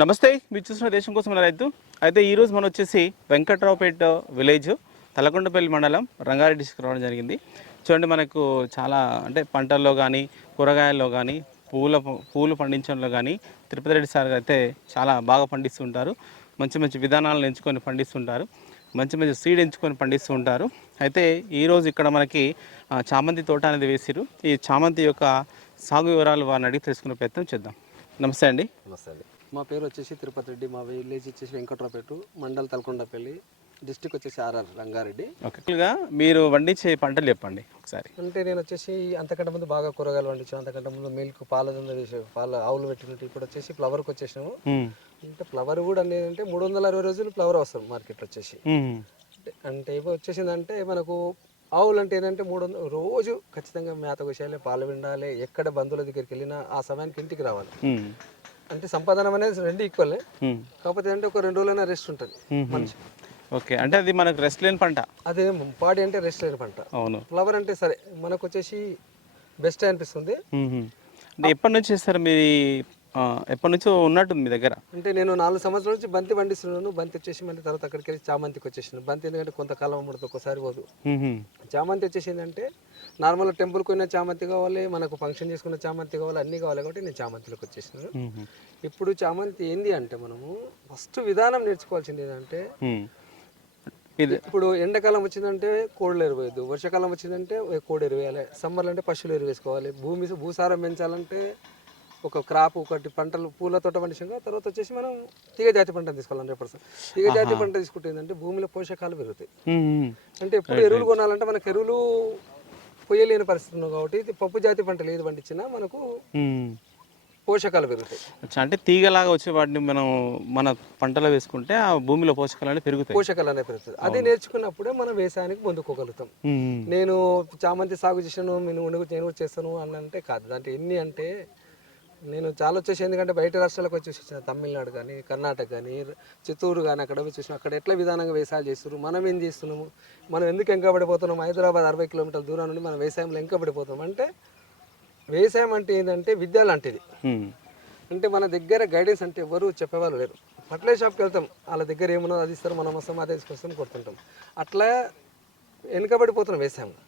నమస్తే, మీరు చూసిన దేశం కోసం మన రైతు. అయితే ఈరోజు మనం వచ్చేసి వెంకట్రావుపేట విలేజ్, తలకొండపల్లి మండలం, రంగారెడ్డి డిస్ట్రిక్ట్ రావడం జరిగింది. చూడండి, మనకు చాలా అంటే పంటల్లో కానీ, కూరగాయల్లో కానీ, పూలు పండించడంలో కానీ తిరుపతి రెడ్డి సార్ అయితే చాలా బాగా పండిస్తుంటారు. మంచి మంచి విధానాలను ఎంచుకొని పండిస్తుంటారు. మంచి మంచి సీడ్ ఎంచుకొని పండిస్తూ ఉంటారు. అయితే ఈరోజు ఇక్కడ మనకి చామంతి తోట అనేది వేసిరు. ఈ చామంతి యొక్క సాగు వివరాలు వారిని అడిగి తెలుసుకునే ప్రయత్నం చేద్దాం. నమస్తే అండి. నమస్తే అండి. మా పేరు వచ్చేసి తిరుపతి రెడ్డి. మా విలేజ్ వచ్చేసి వెంకట్రావుపేట, మండల్ తలకొండపల్లి, డిస్టిక్ వచ్చేసి ఆర్ఆర్ రంగారెడ్డి. ఓకేగా మీరు పండించే పంటలు చెప్పండి ఒకసారి. అంటే నేను వచ్చేసి అంతకంటే ముందు బాగా కూరగాయలు పండించాను. అంతకంటే ముందు మిల్క్ పాల ఆవులు పెట్టినట్టు. ఇప్పుడు వచ్చేసి ఫ్లవర్కి వచ్చేసాము. అంటే ఫ్లవర్ కూడా అనేది అంటే 360 రోజులు ఫ్లవర్ వస్తుంది మార్కెట్లో వచ్చేసి. అంటే ఇప్పుడు వచ్చేసిందంటే మనకు ఆవులు అంటే ఏంటంటే 300 రోజు ఖచ్చితంగా మేత కోసేయాలి, పాలు విండాలి. ఎక్కడ బంధువుల దగ్గరికి వెళ్ళినా ఆ సమయానికి ఇంటికి రావాలి. అంటే సంపాదన అనేది రెండు ఈక్వల్. కాకపోతే అంటే ఒక 2 రోజులైనా రెస్ట్ ఉంటుంది మనిషి. ఓకే, అంటే అది మనకు రెస్ట్ లేని పంట. అదే పాడి అంటే రెస్ట్ లేని పంట. అవును. ఫ్లవర్ అంటే సరే మనకు వచ్చేసి బెస్ట్ అనిపిస్తుంది. అంటే ఎప్పటి నుంచి చేస్తారు మీరు? ఎప్పటి నుంచో ఉన్నట్టుంది మీ దగ్గర? అంటే నేను 4 సంవత్సరాల నుంచి బంతి పండిస్తున్నాను. బంతి వచ్చేసి మళ్ళీ తర్వాత అక్కడికి వెళ్ళి చామంతికి వచ్చేసాను. బంతి ఎందుకంటే కొంతకాలం అమ్ముడుతుంది, ఒకసారి పోదు. చామంతి వచ్చేసింది అంటే నార్మల్ టెంపుల్కి పోయిన చామంతి కావాలి, మనకు ఫంక్షన్ చేసుకున్న చామంతి కావాలి, అన్నీ కావాలి. కాబట్టి నేను చామంతిలోకి వచ్చేసినాను. ఇప్పుడు చామంతి ఏంది అంటే మనము ఫస్ట్ విధానం నేర్చుకోవాల్సింది ఏంటంటే, ఇప్పుడు ఎండాకాలం వచ్చిందంటే కోళ్ళు ఎరువేయద్దు, వర్షాకాలం వచ్చిందంటే కోడి ఎరువేయాలి, సమ్మర్లో అంటే పశువులు ఎరువు వేసుకోవాలి. భూసారం పెంచాలంటే ఒక క్రాప్, ఒకటి పంటలు పూల తోట పండించాక తర్వాత వచ్చేసి మనం తీగ జాతి పంటను తీసుకోవాలి. 100% తీగ జాతి పంట తీసుకుంటే ఏంటంటే భూమిలో పోషకాలు పెరుగుతాయి. అంటే ఎప్పుడు ఎరువులు కొనాలంటే మనకు ఎరువులు పొయ్యలేని పరిస్థితి ఉంది. కాబట్టి పప్పు జాతి పంటలు ఏది పండించినా మనకు పోషకాలు పెరుగుతాయి. అంటే తీగలాగా వచ్చే వాటిని మనం మన పంటలో వేసుకుంటే ఆ భూమిలో పోషకాలు అనేవి పెరుగుతాయి. పోషకాలు అనేవి పెరుగుతాయి. అది నేర్చుకున్నప్పుడే మనం వ్యవసాయానికి ముందుకోగలుగుతాం. నేను చామంతి సాగు చేసాను, నేను కూడా చేస్తాను అని అంటే కాదు. దాంట్లో ఎన్ని అంటే నేను చాలా వచ్చేసి, ఎందుకంటే బయట రాష్ట్రాలకు వచ్చేసి తమిళనాడు కానీ, కర్ణాటక కానీ, చిత్తూరు కానీ అక్కడ వచ్చేసి అక్కడ ఎట్లా విధానంగా వ్యవసాయాలు చేస్తున్నారు, మనం ఏం చేస్తున్నాము, మనం ఎందుకు వెంకబడిపోతున్నాం. హైదరాబాద్ 60 కిలోమీటర్ల దూరం నుండి మనం వ్యవసాయంలో వెంకబడిపోతాం. అంటే వ్యవసాయం అంటే ఏంటంటే విద్య లాంటిది. అంటే మన దగ్గర గైడెన్స్ అంటే ఎవరు చెప్పేవాళ్ళు లేరు. ఫర్టిలైజర్ షాప్కి వెళ్తాం, వాళ్ళ దగ్గర ఏమున్నదో అది ఇస్తారు, మనం వస్తాం అదే తీసుకొస్తాం, కొడుతుంటాం. అట్లా వెనుకబడిపోతున్నాం వ్యవసాయంలో.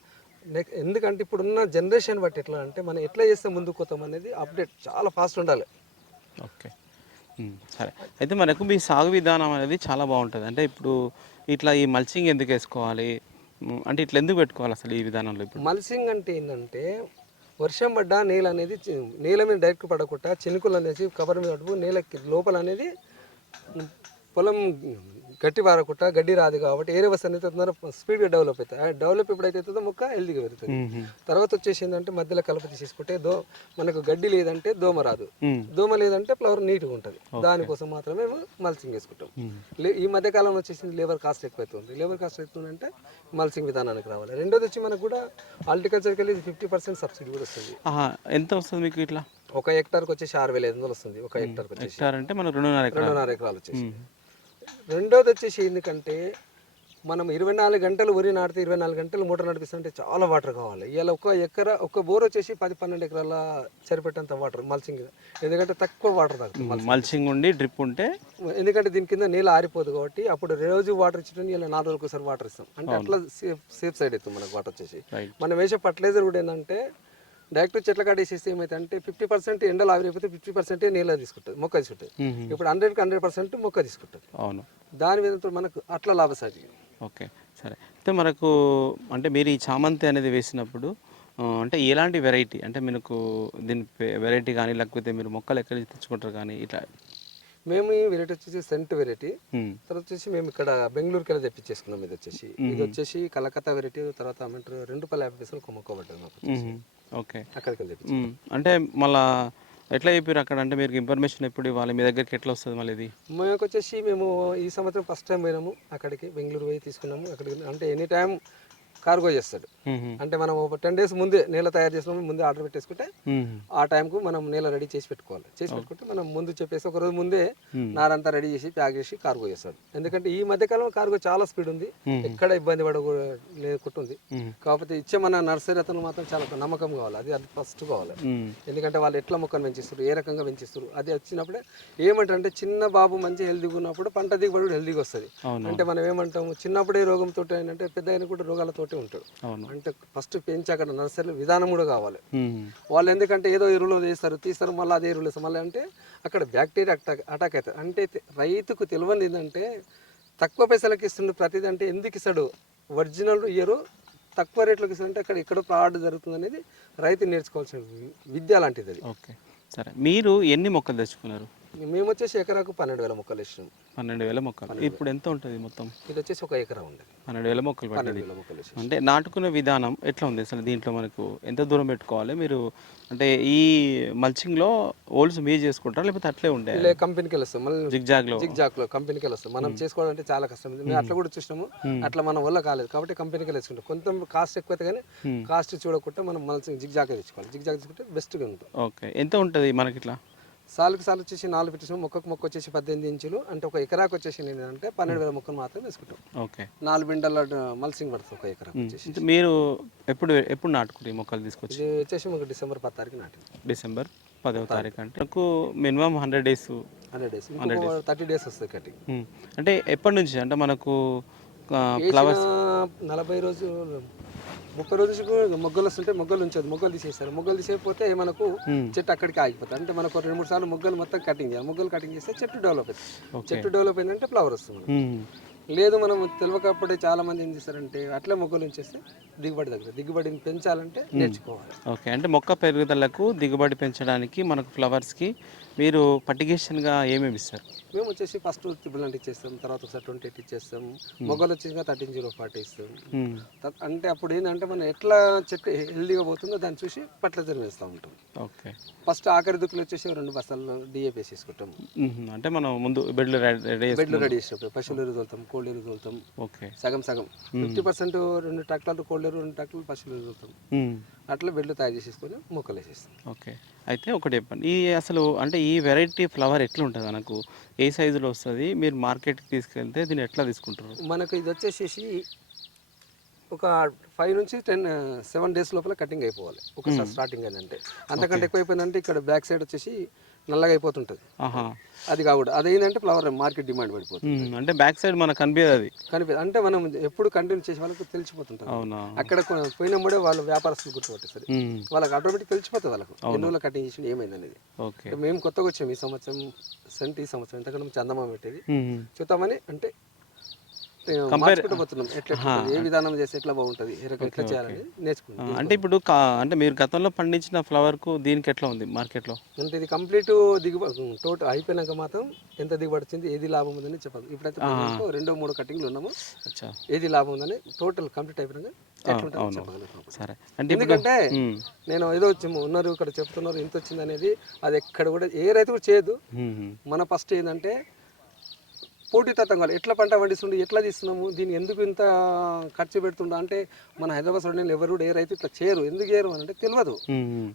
ఎందుకంటే ఇప్పుడున్న జనరేషన్ బట్టి ఎట్లా అంటే మనం ఎట్లా చేస్తే ముందుకు పోతాం అనేది అప్డేట్ చాలా ఫాస్ట్ ఉండాలి. ఓకే, సరే. అయితే మనకు మీ సాగు విధానం అనేది చాలా బాగుంటుంది. అంటే ఇప్పుడు ఇట్లా ఈ మల్చింగ్ ఎందుకు వేసుకోవాలి, అంటే ఇట్లా ఎందుకు పెట్టుకోవాలి అసలు ఈ విధానంలో? ఇప్పుడు మల్చింగ్ అంటే ఏంటంటే వర్షం పడ్డా నేల అనేది నేల మీద డైరెక్ట్ పడకుండా చినుకులు అనేసి కవర్ మీద పడుపు నేల లోపల అనేది పొలం గట్టి పారకుండా గడ్డి రాదు. కాబట్టి ఏరే వస్తు అనేది స్పీడ్గా డెవలప్ అవుతుంది. డెవలప్ ఎప్పుడైతే అవుతుందో మొక్క హెల్దీగా పెరుగుతుంది. తర్వాత వచ్చేసి ఏంటంటే మధ్యలో కలప తీసుకుంటే మనకు గడ్డి లేదంటే దోమ రాదు, దోమ లేదంటే ఫ్లవర్ నీట్గా ఉంటుంది. దానికోసం మాత్రమే మల్చింగ్ వేసుకుంటాం. ఈ మధ్యకాలంలో వచ్చేసి లేబర్ కాస్ట్ ఎక్కువైతుంది. లేబర్ కాస్ట్ అవుతుందంటే మల్చింగ్ విధానానికి రావాలి. రెండోది వచ్చి మనకు కూడా హార్టికల్చర్కి వెళ్ళి 50% సబ్సిడీ కూడా వస్తుంది. ఎంత వస్తుంది మీకు? ఇట్లా ఒక హెక్టార్కి వచ్చేసి 6,500 వస్తుంది. ఒక హెక్టార్కి వచ్చేసి అంటే మనకు 2.5 ఎకరాలు వచ్చేసి. రెండోది వచ్చేసి ఎందుకంటే మనం 24 గంటలు వరి నాటితే 24 గంటలు మోటార్ నడిపిస్తుంటే చాలా వాటర్ కావాలి. ఇలా ఒక బోర్ వచ్చేసి 10-12 ఎకరాల సరిపెట్టేంత వాటర్ మల్చింగ్. ఎందుకంటే తక్కువ వాటర్ తాగుతుంది మల్చింగ్ ఉండి డ్రిప్ ఉంటే. ఎందుకంటే దీని కింద నీళ్ళు ఆరిపోదు కాబట్టి అప్పుడు రోజు వాటర్ ఇచ్చడం ఇలా 4 రోజులకు ఒకసారి వాటర్ ఇస్తాం. అంటే అట్లా సేఫ్ సైడ్ అవుతుంది మనకు వాటర్ వచ్చేసి. మనం వేసే ఫర్టిలైజర్ కూడా ఏంటంటే డైరెక్ట్ చెట్ల కాడ వేసేస్తే ఏమైతే అంటే 50% ఎండలు ఆవిరైపోతే 50% నీళ్ళ తీసుకుంటుంది, మొక్క తీసుకుంటుంది. ఇప్పుడు 100కి 100% మొక్క తీసుకుంటుంది. అవును. దాని మీద మనకు అట్లా లాభసాటి. ఓకే, సరే. అయితే మనకు అంటే మీరు ఈ చామంతి అనేది వేసినప్పుడు అంటే ఎలాంటి వెరైటీ, అంటే మీకు దీని వెరైటీ కానీ లేకపోతే మీరు మొక్కలు ఎక్కడి నుంచి తెచ్చుకుంటారు కానీ ఇట్లా? మేము ఈ వెరైటీ వచ్చేసి సెంట్ వెరైటీ. తర్వాత వచ్చేసి మేము ఇక్కడ బెంగళూరుకి వెళ్ళి తెప్పించేసుకున్నాం. ఇది వచ్చేసి కలకత్తా వెరైటీ. తర్వాత ఏమంటారు ₹2.50 ఒక మొక్క పడ్డది మాకు. ఓకే, అక్కడికి వెళ్ళి అంటే మళ్ళీ ఎట్లా చెప్పారు అక్కడ? అంటే మీరు ఇన్ఫర్మేషన్ ఎప్పుడు ఇవ్వాలి, మీ దగ్గరికి ఎట్లా వస్తుంది మళ్ళీ ఇది? మాకు వచ్చేసి మేము ఈ సంవత్సరం ఫస్ట్ టైం పోయినాము అక్కడికి, బెంగళూరు పోయి తీసుకున్నాము. అక్కడికి అంటే ఎనీ టైం కార్గో చేస్తాడు. మ్మ్. అంటే మనం ఒక 10 days ముందే నేల తయారు చేసినప్పుడు ముందే ఆర్డర్ పెట్టేసుకుంటే మ్మ్. ఆ టైంకు మనం నేల రెడీ చేసి పెట్టుకోవాలి. చేసి పెట్టుకుంటే మనం ముందు చెప్పేసి ఒక రోజు ముందే నారంతా రెడీ చేసి ప్యాక్ చేసి కార్గో చేస్తాడు. ఎందుకంటే ఈ మధ్యకాలంలో కార్గో చాలా స్పీడ్ ఉంది, ఎక్కడ ఇబ్బంది లేకుంటుంది. కాకపోతే ఇచ్చే మన నర్సరీ అతను మాత్రం చాలా నమ్మకం కావాలి, అది ఫస్ట్ కావాలి. ఎందుకంటే వాళ్ళు ఎట్లా మొక్కను పెంచిస్తారు, ఏ రకంగా పెంచిస్తారు, అది వచ్చినప్పుడే ఏమంటారంటే చిన్న బాబు మంచి హెల్దీగా ఉన్నప్పుడు పంట దిగుబడి కూడా హెల్దీగా వస్తుంది. అంటే మనం ఏమంటాము చిన్నప్పుడే రోగంతో అంటే పెద్ద అయిన కూడా రోగాలతోటి ఉంటాడు. అంటే ఫస్ట్ పెంచి అక్కడ నర్సరీ విధానం కూడా కావాలి. వాళ్ళు ఎందుకంటే ఏదో ఎరువులు తీస్తారు మళ్ళీ అదే ఎరువులు వేస్తారు మళ్ళీ అంటే అక్కడ బ్యాక్టీరియా అటాక్ అవుతుంది. అంటే రైతుకు తెలియదు ఏంటంటే తక్కువ పైసలకి ఇస్తుండే ప్రతిదీ అంటే ఎందుకు ఇస్తాడు, ఒరిజినల్ ఇయరు తక్కువ రేట్లోకి ఇస్తాడంటే అక్కడ ఎక్కడో ఫ్రాడ్ జరుగుతుంది అనేది రైతు నేర్చుకోవాల్సిన విద్య లాంటిది అది. ఓకే, సరే. మీరు ఎన్ని మొక్కలు తెచ్చుకున్నారు? మేము వచ్చేసి ఎకరాకు 12,000 మొక్కలు ఇచ్చినాం. 12,000 మొక్కలు. ఇప్పుడు ఎంత ఉంటుంది మొత్తం? ఇది వచ్చేసి ఒక ఎకరా ఉంది. 12,000 మొక్కలు పట్టింది. 12,000 మొక్కలు ఇచ్చినాం. అంటే నాటుకునే విధానం ఎట్లా ఉంది అసలు? దీంట్లో మనకు ఎంత దూరం పెట్టుకోవాలి మీరు? అంటే ఈ మల్చింగ్లో హోల్స్ మీరు చేసుకుంటారా లేకపోతే అట్లే ఉండే ఇలా కంపెనీకి వెళ్ళొస్తాం మళ్ళీ జిగ్జాగ్లో? జిగ్జాగ్లో కంపెనీకి వెళ్ళొస్తాం. మనం చేసుకోవడం అంటే చాలా కష్టం. మేము అట్లా కూడా చూసినాము, అట్లా మన వల్ల కాలేదు కాబట్టి కంపెనీకి వెళ్ళేసుకుంటాం. కొంత కాస్ట్ ఎక్కువ కానీ కాస్ట్ చూడకుండా మనం మల్చింగ్ జిగ్జాగ్ తెచ్చుకోవాలి. జిగ్జాగ్ తీసుకుంటే బెస్ట్గా ఉంటుంది. ఓకే, ఎంత ఉంటుంది మనకి ఇట్లా? సాలుకి సాలు వచ్చేసి 4 పెట్టేసాము, మొక్కకు మొక్క వచ్చేసి 18 ఇంచులు. అంటే ఒక ఎకరాకు వచ్చేసి ఏంటంటే 12,000 మొక్కలు మాత్రం వేసుకుంటాం. ఓకే, 4 బిండల మల్సింగ్ పడుతుంది ఒక ఎకరాకు వచ్చేసి. మీరు ఎప్పుడు నాటుకుని మొక్కలు తీసుకొచ్చి? ఇది వచ్చేసి మాకు డిసెంబర్ 10 తారీఖు నాటింది. డిసెంబర్ 10వ తారీఖు. అంటే నాకు మినిమం 100 days. 100 days 30 days వస్తుంది కటింగ్. అంటే ఎప్పటి నుంచి అంటే మనకు ఫ్లవర్స్? 40 రోజులు 30 రోజులకు మొగ్గలు వస్తుంటే మొగ్గలు ఉంచదు, మొగ్గలు తీసేస్తారు. మొగ్గలు తీసేయకపోతే మనకు చెట్టు అక్కడికి ఆగిపోతుంది. అంటే మనకు 2-3 సార్లు మొగ్గలు మొత్తం కటింగ్ చేయాలి. మొగ్గలు కటింగ్ చేస్తే చెట్టు డెవలప్ అవుతుంది. చెట్టు డెవలప్ అయిందంటే ఫ్లవర్ వస్తుంది. లేదు మనం తెలియకపోతే చాలా మంది ఏం చేస్తారంటే అట్లే మొగ్గలు ఉంచేస్తే దిగుబడిని పెంచాలంటే నేర్చుకోవాలి. ఓకే, అంటే మొక్క పెరుగుదలకు దిగుబడి పెంచడానికి మనకు ఫ్లవర్స్కి మీరు పర్టిగేషన్గా ఏమేమి ఇస్తారు? మేము వచ్చేసి ఫస్ట్ ట్రిపుల్ ఇచ్చేస్తాం, తర్వాత ఒకసారి 28 ఇచ్చేస్తాం. మొగ్గలు వచ్చేసి 13-0-40 ఇస్తాం. అంటే అప్పుడు ఏంటంటే మనం ఎట్లా చెట్టు హెల్దీగా పోతుందో దాన్ని చూసి ఫర్టిలైజర్ వేస్తూ ఉంటాం. ఓకే, ఫస్ట్ ఆఖరి దుక్కులు వచ్చేసి 2 బస్తాలు డిఏపి వేసేసుకుంటాం. అంటే మనం ముందు బెడ్లు రెడీ చేసేటప్పుడు పశువులు ఎరువు తోలుతాం, కోల్డ్ ఎరువు తోలుతాం. ఓకే, సగం 50% 2 ట్రాక్టర్లు కోల్డ్ ఎరువు, 2 ట్రాక్టర్లు పశువులు ఎరువు తోలుతాం. అట్లా బెడ్లు తయారు చేసేసుకొని మొక్కలు వేసేస్తాం. ఓకే, అయితే ఒకటి చెప్పండి, ఈ అసలు అంటే ఈ వెరైటీ ఫ్లవర్ ఎట్లా ఉంటుంది మనకు? ఏ సైజులో వస్తుంది? మీరు మార్కెట్కి తీసుకెళ్తే దీన్ని ఎట్లా తీసుకుంటారు? మనకు ఇది వచ్చేసేసి ఒక 5 నుంచి 7 days లోపల కటింగ్ అయిపోవాలి ఒకసారి స్టార్టింగ్ ఏంటంటే. అంతకంటే ఎక్కువైపోయిందంటే ఇక్కడ బ్యాక్ సైడ్ వచ్చేసి నల్లగా అయిపోతుంటుంది. అది కాకుండా అది ఏంటంటే ఫ్లవర్ మార్కెట్ డిమాండ్ పడిపోతుంది. అంటే బ్యాక్ సైడ్ మనకు కనిపించదు. అంటే మనం ఎప్పుడు కంటిన్యూ చేసే వాళ్ళకి తెలిసిపోతుంటుంది. అక్కడ పోయినప్పుడే వాళ్ళు వ్యాపారస్తులు గుర్తుపట్టేస్తారు. వాళ్ళకి ఆటోమేటిక్ తెలిసిపోతుంది వాళ్ళకు ఎన్ని రోజులు కటింగ్ చేసి ఏమైంది అనేది. మేము కొత్తగా వచ్చాము ఈ సంవత్సరం, ఈ సంవత్సరం ఎంతకంటే చందమామ పెట్టేది చూద్దామని అంటే పోతున్నాం. ఎట్లా ఏ విధానం చేస్తే ఎట్లా బాగుంటుంది, ఎట్లా చేయాలని నేర్చుకుంటాం. అంటే ఇప్పుడు అంటే మీరు గతంలో పండించిన ఫ్లవర్కు దీనికి ఎట్లా ఉంది మార్కెట్లో? అంటే ఇది కంప్లీట్ దిగుబడి టోటల్ అయిపోయినాక మాత్రం ఎంత దిగుబడి వచ్చింది, ఏది లాభం ఉందని చెప్పాలి. ఇప్పుడైతే 2-3 కటింగ్లు ఉన్నాము, ఏది లాభం ఉందని టోటల్ కంప్లీట్ అయిపోయినాక సరే. ఎందుకంటే నేను ఏదో ఉన్నారు ఇక్కడ చెప్తున్నారు ఇంత వచ్చింది అనేది అది ఎక్కడ కూడా ఏ రైతు కూడా చేయదు. మన ఫస్ట్ ఏంటంటే పోటీతత్వం కావాలి. ఎట్లా పంట పండిస్తుండే, ఎట్లా తీస్తున్నాము, దీన్ని ఎందుకు ఇంత ఖర్చు పెడుతుండ అంటే మన హైదరాబాద్ సైడ్ ఎవరు కూడా ఏ రైతు ఇట్లా చేయరు. ఎందుకు చేయరు అని అంటే తెలియదు,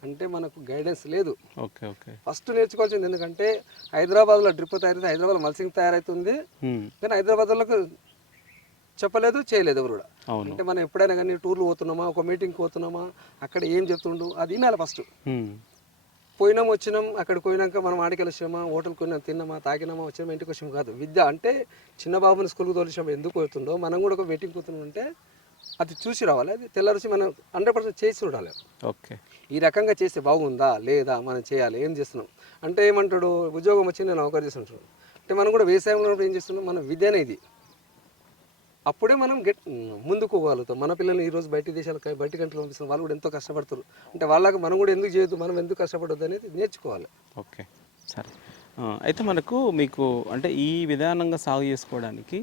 అంటే మనకు గైడెన్స్ లేదు. ఫస్ట్ నేర్చుకోవాల్సింది ఎందుకంటే హైదరాబాద్లో డ్రిప్ తయారైతే హైదరాబాద్ మల్సింగ్ తయారవుతుంది, కానీ హైదరాబాద్లో చెప్పలేదు, చేయలేదు ఎవరు కూడా. అంటే మనం ఎప్పుడైనా కానీ టూర్లు పోతున్నామా, ఒక మీటింగ్కి పోతున్నామా, అక్కడ ఏం చెప్తుండు అది వినాలి ఫస్ట్. పోయినాం వచ్చినాం, అక్కడికి పోయినాక మనం ఆడికి వచ్చామా, హోటల్కి పోయినా తిన్నామా, తాగినామా, వచ్చామా, ఇంటికి వచ్చాము కాదు. విద్య అంటే చిన్న బాబుని స్కూల్కి తోలిసాము ఎందుకు పోతుందో మనం కూడా ఒక మీటింగ్ పోతున్నాం అంటే అది చూసి రావాలి. అది తెల్లారిసి మనం 100% చేసి చూడాలి. ఓకే, ఈ రకంగా చేస్తే బాగుందా లేదా, మనం చేయాలి, ఏం చేస్తున్నాం అంటే ఏమంటాడు ఉద్యోగం వచ్చి నేను ఒకటి చేస్తుంటాడు అంటే మనం కూడా వ్యవసాయంలో ఏం చేస్తున్నాం, మన విద్య అనేది అప్పుడే మనం ముందుకు పోగలుగుతాం. మన పిల్లలు ఈరోజు బయట దేశాలకు బయట కంట్రీలో పంపిస్తున్నాం, వాళ్ళు కూడా ఎంతో కష్టపడతారు. అంటే వాళ్ళకి మనం కూడా ఎందుకు చేయొద్దు, మనం ఎందుకు కష్టపడొద్దు అనేది నేర్చుకోవాలి. ఓకే, సరే. అయితే మీకు అంటే ఈ విధానంగా సాగు చేసుకోవడానికి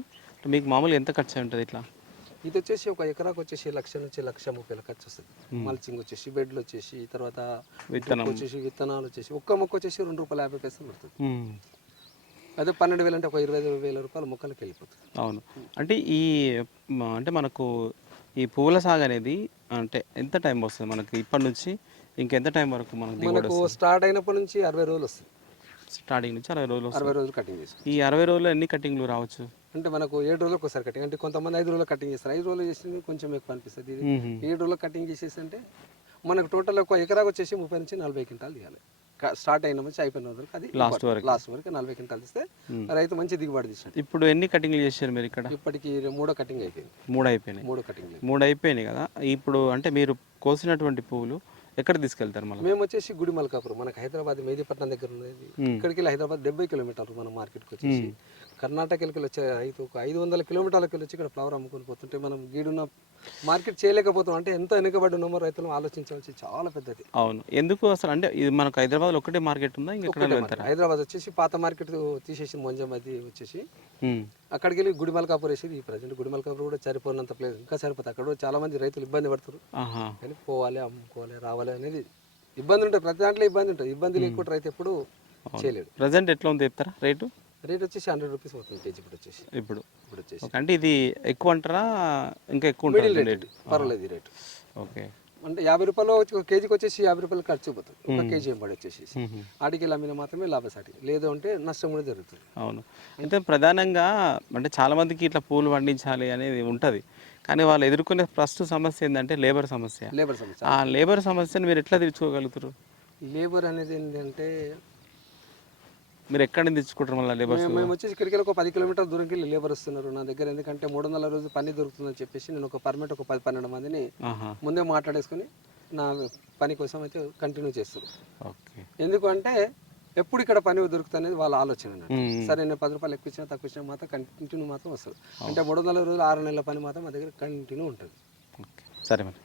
మీకు మామూలుగా ఎంత ఖర్చు ఉంటుంది ఇట్లా? ఇది వచ్చేసి ఒక ఎకరాకు వచ్చేసి 1,00,000 నుంచి 1,30,000 ఖర్చు వస్తుంది. మల్చింగ్ వచ్చేసి, బెడ్లు వచ్చేసి, తర్వాత విత్తనాలు వచ్చేసి ఒక్క మొక్క వచ్చేసి ₹2.50 పడుతుంది. అదే 12,000 అంటే ఒక 25,000 రూపాయలు మొక్కలకి వెళ్ళిపోతుంది. అవును, అంటే అంటే మనకు ఈ పువ్వుల సాగు అనేది అంటే ఎంత టైం వస్తుంది మనకి ఇప్పటి నుంచి ఇంకెంత టైం వరకు మనకు దిగుబడి మనకు స్టార్ట్ అయినప్పటి నుంచి 60 రోజులు వస్తుంది. స్టార్టింగ్ నుంచి 60 రోజులు వస్తుంది. 60 రోజులు కటింగ్ చేస్తాం. ఈ 60 రోజుల్లో ఎన్ని కటింగ్లు రావచ్చు? అంటే మనకు 7 రోజులకు ఒకసారి కటింగ్, అంటే కొంతమంది 5 రోజులు కటింగ్ చేస్తారు. 5 రోజులు చేసి కొంచెం ఎక్కువ అనిపిస్తుంది. ఇది 7 రోజులు కటింగ్ చేసేసి అంటే మనకు టోటల్ ఒక ఎకరాకు వచ్చేసి 30 నుంచి 40 క్వింటాలు తీయాలి. స్టార్ట్ అయిన నుంచి అయిపోయిన వరకు అది లాస్ట్ వరకు 40 క్వింటాలు తీస్తే రైతు మంచి దిగుబడి తీసాడు. ఇప్పుడు ఎన్ని కటింగ్లు చేశారు మీరు ఇక్కడ? ఇప్పటికి 3 కటింగ్ అయిపోయింది. 3 అయిపోయినాయి. 3 కటింగ్ 3 అయిపోయినాయి కదా. ఇప్పుడు అంటే మీరు కోసినటువంటి పువ్వులు ఎక్కడ తీసుకెళ్తారు మళ్ళీ? మేము వచ్చేసి గుడి మల్కాపురం, మనకు హైదరాబాద్ మెహదీపట్నం దగ్గర ఉన్నది. ఇక్కడికి వెళ్ళి హైదరాబాద్ 70 కిలోమీటర్లు మన మార్కెట్కి వచ్చేసి. కర్ణాటకకి వెళ్ళి వచ్చే 500 కిలోమీటర్లకు వెళ్ళి వచ్చి ఇక్కడ ఫ్లవర్ అమ్ముకొని పోతుంటే మనం గీడున్న మార్కెట్ చేయలేకపోతాం. అంటే ఎంత వెనుకబడి ఉన్నామో రైతులు ఆలోచించవలసి చాలా పెద్దది. అవును, ఎందుకు అసలు అంటే ఇది మనకు హైదరాబాద్లో ఒకటే మార్కెట్ ఉందా? ఇంకా హైదరాబాద్ వచ్చేసి పాత మార్కెట్ తీసేసి మంజమది వచ్చేసి అక్కడికి వెళ్ళి గుడి మల్కాపూర్ వేసేది. ఈ ప్రజెంట్ గుడి మల్కాపూర్ కూడా సరిపోయినంత ప్లేస్ ఇంకా సరిపోతుంది. అక్కడ కూడా చాలా మంది రైతులు ఇబ్బంది పడుతారు. కానీ పోవాలి, అమ్ముకోవాలి, రావాలి అనేది ఇబ్బంది ఉంటుంది. ప్రతి దాంట్లో ఇబ్బంది ఉంటుంది. ఇబ్బంది లేకుండా రైతు ఎప్పుడు చేయలేడు. ప్రజెంట్ ఎట్లా ఉంది చెప్తారా రేటు? రేట్ వచ్చేసి 100 రూపీస్ అవుతుంది కేజీ. ఇప్పుడు వచ్చేసి అంటే ఇది ఎక్కువ అంటారా ఇంకా ఎక్కువ ఉంటుంది రేటు? పర్వాలేదు ఈ రేటు. ఓకే, అంటే 50 రూపాయలు కేజీకి వచ్చేసి 50 రూపాయలు ఖర్చు పోతుంది. ఒక కేజీ ఎంబడి వచ్చేసి ఆడికి అమ్మిన మాత్రమే లాభసాటి, లేదు అంటే నష్టం కూడా జరుగుతుంది. అవును, అయితే ప్రధానంగా అంటే చాలా మందికి ఇట్లా పూలు పండించాలి అనేది ఉంటుంది, కానీ వాళ్ళు ఎదుర్కొనే ఫస్ట్ సమస్య ఏంటంటే లేబర్ సమస్య. ఆ లేబర్ సమస్యను మీరు ఎట్లా తీర్చుకోగలుగుతారు? లేబర్ అనేది ఏంటంటే మీరు ఎక్కడ నుంచి తెచ్చుకుంటారు మళ్ళీ లేబర్? మేము వచ్చేసి ఇక్కడికి ఒక 10 కిలోమీటర్ల దూరంకి వెళ్ళి లేబర్ వస్తున్నారు నా దగ్గర. ఎందుకంటే 300 రోజు పని దొరుకుతుందని చెప్పేసి నేను ఒక పర్మిట్ ఒక 10-12 మందిని ముందే మాట్లాడేసుకుని నా పని కోసం అయితే కంటిన్యూ చేస్తారు. ఎందుకంటే ఎప్పుడు ఇక్కడ పని దొరుకుతుంది అనేది వాళ్ళ ఆలోచన. సరే నేను 10 రూపాయలు ఎక్కువ ఇచ్చినా తక్కువ ఇచ్చినా మాత్రం కంటిన్యూ మాత్రం వస్తుంది. అంటే 300 రోజులు 6 నెలల పని మాత్రం మా దగ్గర కంటిన్యూ ఉంటుంది. సరే మరి.